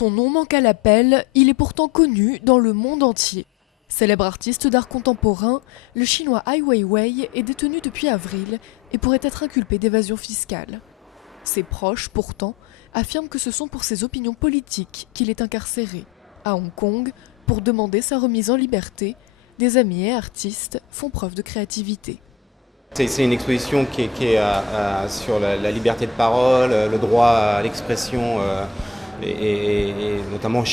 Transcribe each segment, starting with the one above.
Son nom manque à l'appel, il est pourtant connu dans le monde entier. Célèbre artiste d'art contemporain, le chinois Ai Weiwei est détenu depuis avril et pourrait être inculpé d'évasion fiscale. Ses proches, pourtant, affirment que ce sont pour ses opinions politiques qu'il est incarcéré. À Hong Kong, pour demander sa remise en liberté, des amis et artistes font preuve de créativité. C'est une exposition qui est sur la liberté de parole, le droit à l'expression, et notamment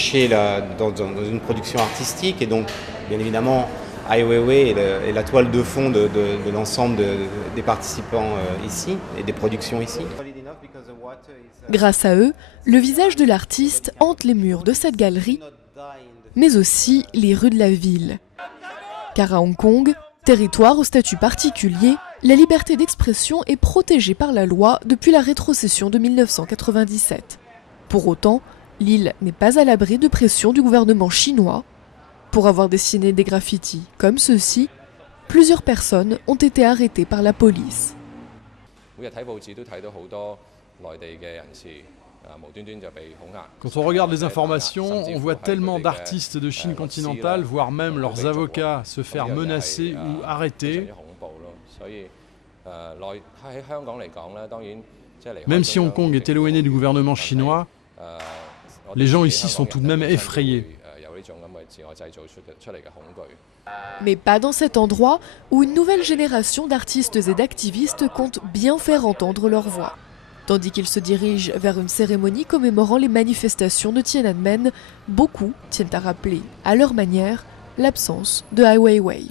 dans une production artistique. Et donc, bien évidemment, Ai Weiwei est la toile de fond de l'ensemble des participants ici et des productions ici. Grâce à eux, le visage de l'artiste hante les murs de cette galerie, mais aussi les rues de la ville. Car à Hong Kong, territoire au statut particulier, la liberté d'expression est protégée par la loi depuis la rétrocession de 1997. Pour autant, l'île n'est pas à l'abri de pression du gouvernement chinois. Pour avoir dessiné des graffitis comme ceux-ci, plusieurs personnes ont été arrêtées par la police. Quand on regarde les informations, on voit tellement d'artistes de Chine continentale, voire même leurs avocats, se faire menacer ou arrêter. Même si Hong Kong est éloigné du gouvernement chinois, les gens ici sont tout de même effrayés. Mais pas dans cet endroit où une nouvelle génération d'artistes et d'activistes compte bien faire entendre leur voix. Tandis qu'ils se dirigent vers une cérémonie commémorant les manifestations de Tiananmen, beaucoup tiennent à rappeler, à leur manière, l'absence de Ai Weiwei.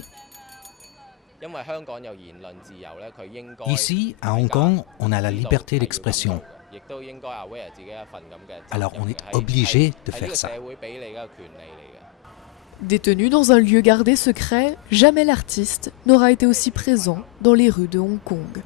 Ici, à Hong Kong, on a la liberté d'expression. Alors on est obligé de faire ça. Détenu dans un lieu gardé secret, jamais l'artiste n'aura été aussi présent dans les rues de Hong Kong.